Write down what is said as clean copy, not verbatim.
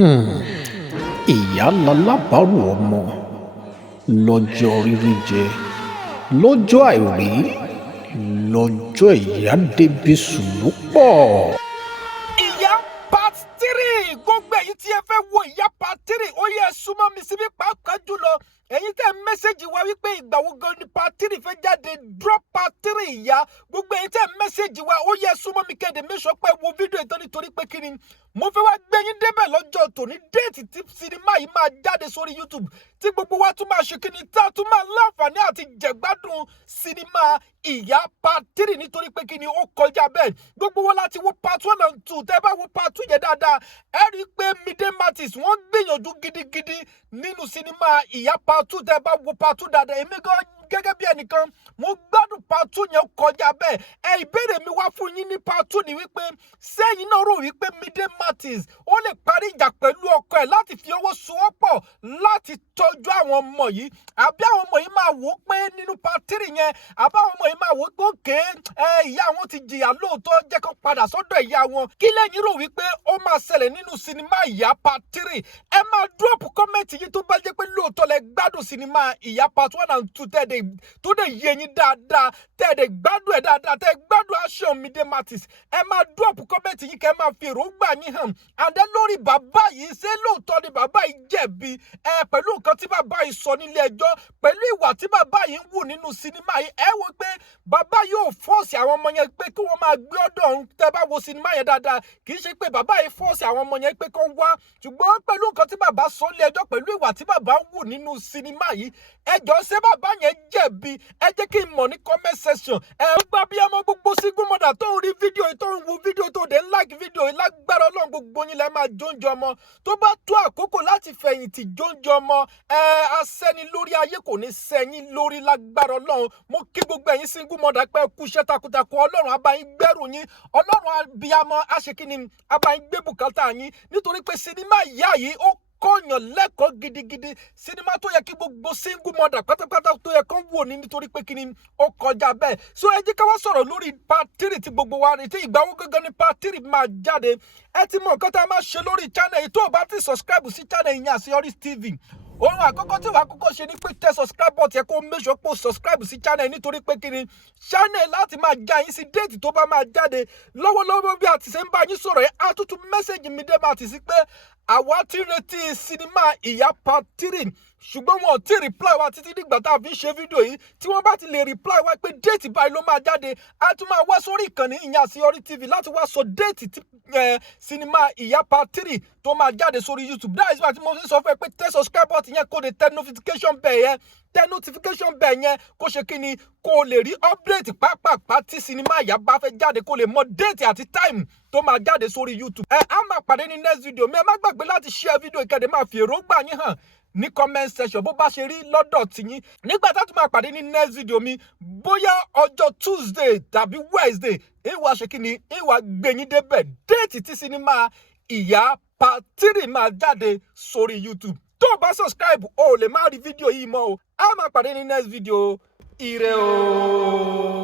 ìyá lalábàárù ọmọ lọ́jọ́ rírí jẹ lọ́jọ́ àìrí lọ́jọ́ ìyá débi sùn ló pọ̀. ìyá part 3 gbogbo èyí tí ẹ fẹ́ wo ìyá part 3 ó yẹ súnmọ́ mi síbí pàápàá jùlọ ẹ̀yin tẹ́ mẹ́sẹ̀gì wa wípé ìgbà wo gan ni part 3 fẹ́ jáde drop part 3 ìyá gbogbo ẹ̀yin tẹ́ mẹ́sẹ̀gì wa ó yẹ súnmọ́ mi kéde mẹ́sọ̀ pé wo fídíò ìtàn nítorí pé kí ni mo fẹ́ wá gbé yín débẹ̀ lọ́jọ́ tòní déètì tí sinimá yìí máa jáde sórí YouTube tí gbogbo wa tún máa ṣe kí ni tá a tún máa láǹfààní àti jẹ̀gbádùn sinimá ìyá part 3 nítorí pé kí ni ó kọjá bẹ́ẹ̀ gbogbo wọn láti wo part 1 and 2 tẹ́ bá wo part 2 yẹn dáadáa ẹ rí i pé Mide Martins wọ́n gbìyànjú gidigidi nínú sinimá ìyá part 2 tẹ́ bá wo part 2 dáadáa èmi gan gẹ́gẹ́ bí ẹnìkan mo gbádùn part 2 yẹn kọjá bẹ́ẹ̀ ìbéèrè mi wá fún yín ní part 2 ni wípé sẹ́yìn náà rò wípé Mide Martins ó lè parí ìjà pẹ̀lú ọkọ ẹ̀ láti fi ọwọ́ sowọ́pọ̀ láti tọ́jú àwọn ọmọ yìí àbí àwọn ọmọ yìí máa wò ó pé nínú part 3 yẹn àbí àwọn ọmọ yìí máa wò ó pé òkè ìyá wọn ti jìyà lóòótọ́ jẹ́ kó padà sọ́dọ̀ ìyá wọn kí lẹ́yìn rò wípé ó máa ṣẹlẹ̀ nínú sinimá ìyá part 3 ẹ máa drop comment yìí tó bá jẹ́ pé lóòótọ́ lẹ gbádùn sinimá ìyá part 1 and 2 tó dẹ̀ yé yín dáadáa tẹ́ẹ̀dẹ̀ gbádùn ẹ̀ dáadáa tẹ́ẹ̀ gbádùn action Mide Martins ẹ máa drop comment yìí kẹ́ ẹ máa fi èròǹgbà yín hàn àdé lórí bàbá yìí ṣé lóòótọ́ ni bàbá yìí jẹ̀bi pẹ̀lú nǹkan tí bàbá yìí sọ nílé ẹjọ́ pẹ̀lú ìwà tí bàbá yìí ń wù nínú sinimá yìí ẹ wo pé bàbá yóò fọ́ọ̀sì àwọn ọmọ yẹn pé kí wọ́n máa gbé ọ̀dọ̀ ọ̀hún tẹ́ bá wo sinimá yẹn dáadáa kì í ṣe pé bàbá yìí fọ́ọ̀sì àwọn ọmọ yẹn pé kó wá ṣùgbọ́n pẹ̀lú nǹkan tí bàbá sọ nílé ẹjọ́ pẹ̀lú ìwà tí bàbá ń wù nínú sinimá yìí ẹ jọ̀ọ́ ṣé bàbá yẹn jẹ̀bi ẹ jẹ́ kí n mọ̀ ní comment section gbà bí ọmọ gbogbo single mother tó ń rí fídíò yìí tó ń wo fídíò tó dé ń like fídíò yìí lágbára Ọlọ́run gbogbo yín lẹ máa jóúnjẹ ọmọ tó bá tó àkókò láti fẹ̀yìntì jóúnjẹ ọmọ asẹ́ni lórí ayé kò ní sẹ́yìn lórí lágbára Ọlọ́run mo kí gbogbo ẹ̀yin single mother pé kú iṣẹ́ takuntakun Ọlọ́run á bá yín gbẹ́rù yín Ọlọ́run abiyamọ àṣekínni á bá yín gbé bùkátà yín nítorí pé sinimá ìyá yìí ó kọ́yàn lẹ́kọ̀ọ́ gidigidi sinimá tó yẹ kí gbogbo single mother pátápátá tó yẹ kán wò ní nítorí pé kí ni ó kọjá bẹ́ẹ̀ so ẹ jẹ́ ká wá sọ̀rọ̀ lórí part 3 tí gbogbo wa retí ìgbà wo gangan ni part 3 máa jáde ẹ ti mọ nǹkan tá a máa ṣe lórí channel yìí tó o bá ti subscribe sí channel yìí Àṣeyọrí TV ohun àkọ́kọ́ tí wàá kọ́kọ́ ṣe ni pé tẹ subscribe button yẹ kó make sure pé o subscribe sí channel nítorí pé kí ni channel láti máa já yín sí déètì tó bá máa jáde lọ́wọ́lọ́wọ́ bí a ti ṣe ń bá yín sọ̀rọ̀ yẹn á tútù mẹ́sẹ̀gì Mide Martins pé àwa ti retí sinimá ìyá part 3 ṣùgbọ́n wọn ò tí reply wa títí dìgbà tá a fi ń ṣe fídíò yìí tí wọ́n bá ti lè reply wa pé déètì báyìí ló máa jáde á tún máa wá sórí ìkànnì ìyẹn Àṣeyọrí TV láti wá sọ déètì tí sinimá ìyá part 3 tó máa jáde sórí YouTube that is why tí mo fi sọ fún ẹ pé tẹ subscribe button yẹn kó lè tẹ notification bell yẹn tẹ notification bell yẹn kó ṣe kí ni kó lè rí update pàápàá tí sinimá ìyá bá fẹ́ jáde kó lè mọ déètì àti time tó máa jáde sórí YouTube á máa pàdé ní next video mi ẹ má gbàgbé láti share video ìkẹ́dẹ̀ máa fi èròǹgbà yín hàn ní comment section bó bá ṣe rí lọ́dọ̀ tiyín nígbà tá a tún máa pàdé ní next video mi bóyá ọjọ́ Tuesday tàbí Wednesday ìwà ṣe kí ni ìwà gbẹ̀yìn débẹ̀ déètì tí sinimá ìyá part 3 máa jáde sórí YouTube tó o bá subscribe o lè má rí fídíò yìí mọ́ o a máa pàdé ní next video ire o.